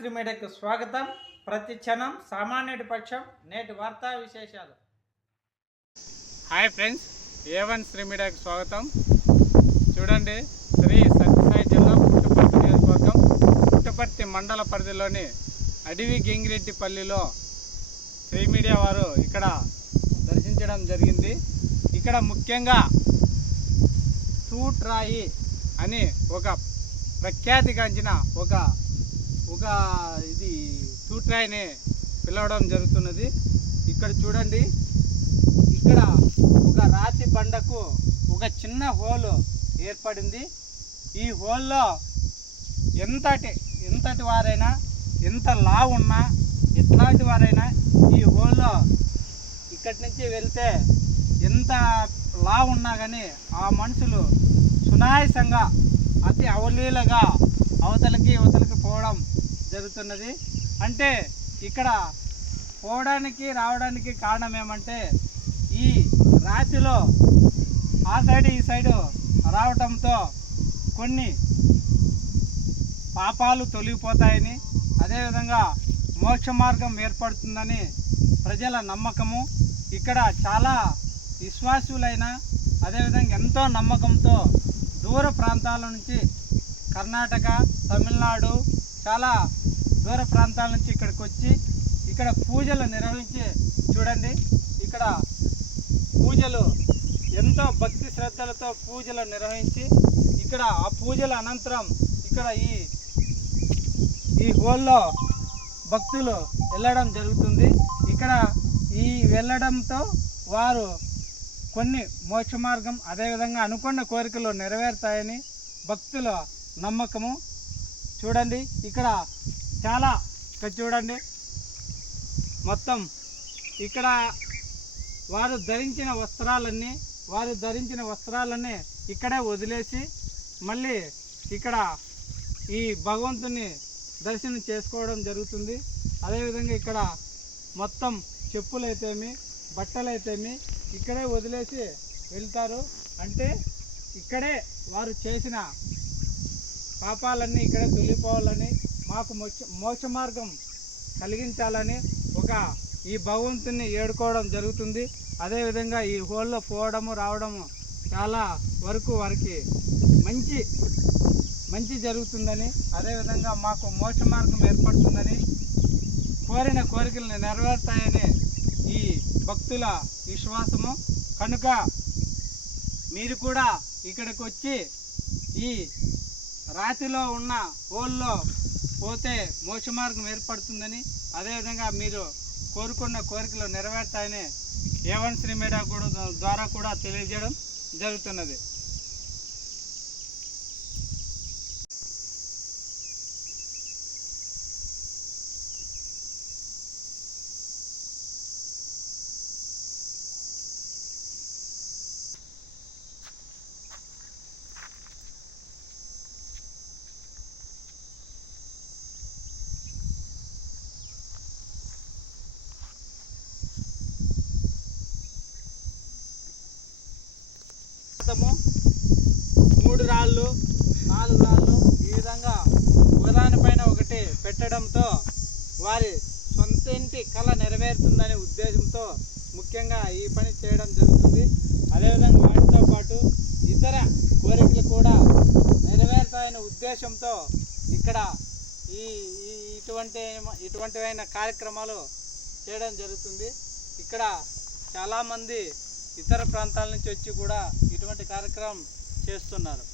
శ్రీ మీడియాకు స్వాగతం. ప్రతి క్షణం సామాన్యుడి పక్షం. నేటి వార్తా విశేషాలు. హాయ్ ఫ్రెండ్స్, A1 శ్రీ మీడియాకు స్వాగతం. చూడండి, శ్రీ సత్యసాయి జిల్లా పుట్టపర్తి నియోజకవర్గం పుట్టపర్తి మండల పరిధిలోని అడవి గంగిరెడ్డిపల్లిలో శ్రీ మీడియా వారు ఇక్కడ దర్శించడం జరిగింది. ఇక్కడ ముఖ్యంగా తూట్రాయి అని ఒక ప్రఖ్యాతిగాంచిన ఒక ఇది తూట్రాయిని పిలవడం జరుగుతున్నది. ఇక్కడ చూడండి, ఇక్కడ ఒక రాతి బండకు ఒక చిన్న హోల్ ఏర్పడింది. ఈ హోల్లో ఎంతటి వారైనా, ఎంత లావు ఉన్నా, ఎట్లాంటి వారైనా ఈ హోల్లో ఇక్కడి నుంచి వెళ్తే ఎంత లావు ఉన్నా కానీ ఆ మనుషులు సునాయాసంగా అతి అవలీలగా అవతలకి పోవడం జరుగుతున్నది. అంటే ఇక్కడ పోవడానికి రావడానికి కారణం ఏమంటే, ఈ రాతిలో ఆ సైడ్ ఈ సైడు రావటంతో కొన్ని పాపాలు తొలగిపోతాయని, అదేవిధంగా మోక్ష మార్గం ఏర్పడుతుందని ప్రజల నమ్మకము. ఇక్కడ చాలా విశ్వాసులైన, అదేవిధంగా ఎంతో నమ్మకంతో దూర ప్రాంతాల నుంచి కర్ణాటక, తమిళనాడు, చాలా దూర ప్రాంతాల నుంచి ఇక్కడికి వచ్చి ఇక్కడ పూజలు నిర్వహించి, చూడండి ఇక్కడ పూజలు ఎంతో భక్తి శ్రద్ధలతో పూజలు నిర్వహించి, ఇక్కడ ఆ పూజల అనంతరం ఇక్కడ ఈ హోల్లో భక్తులు వెళ్ళడం జరుగుతుంది. ఇక్కడ ఈ వెళ్ళడంతో వారు కొన్ని మోక్ష మార్గం, అదేవిధంగా అనుకున్న కోరికలు నెరవేరుతాయని భక్తుల నమ్మకము. చూడండి ఇక్కడ చూడండి మొత్తం ఇక్కడ వారు ధరించిన వస్త్రాలన్నీ ఇక్కడే వదిలేసి మళ్ళీ ఇక్కడ ఈ భగవంతుని దర్శనం చేసుకోవడం జరుగుతుంది. అదేవిధంగా ఇక్కడ మొత్తం చెప్పులైతేమి, బట్టలైతేమి ఇక్కడే వదిలేసి వెళ్తారు. అంటే ఇక్కడే వారు చేసిన పాపాలన్నీ ఇక్కడే తొలిపోవాలని, మాకు మోక్ష మార్గం కలిగించాలని ఈ భగవంతుని ఏడుకోవడం జరుగుతుంది. అదేవిధంగా ఈ హోల్లో పోవడము రావడము చాలా వరకు వారికి మంచి జరుగుతుందని, అదేవిధంగా మాకు మోక్ష మార్గం ఏర్పడుతుందని, కోరిన కోరికలను నెరవేరుతాయని ఈ భక్తుల విశ్వాసము. కనుక మీరు కూడా ఇక్కడికి వచ్చి ఈ రాతిలో ఉన్న హోల్లో పోతే మోక్ష మార్గం ఏర్పడుతుందని, అదేవిధంగా మీరు కోరుకున్న కోరికలు నెరవేరుతాయని A1 శ్రీ మీడియా ద్వారా కూడా తెలియజేయడం జరుగుతున్నది. మూడు రాళ్ళు, 4 రాళ్ళు ఈ విధంగా ఒకదానిపైన ఒకటి పెట్టడంతో వారి సొంత ఇంటి కళ నెరవేరుతుందనే ఉద్దేశంతో ముఖ్యంగా ఈ పని చేయడం జరుగుతుంది. అదేవిధంగా వాటితో పాటు ఇతర కోరికలు కూడా నెరవేరుతాయనే ఉద్దేశంతో ఇక్కడ ఇటువంటివైన కార్యక్రమాలు చేయడం జరుగుతుంది. ఇక్కడ చాలామంది ఇతర ప్రాంతాల నుంచి వచ్చి కూడా ఇటువంటి కార్యక్రమం చేస్తున్నారు.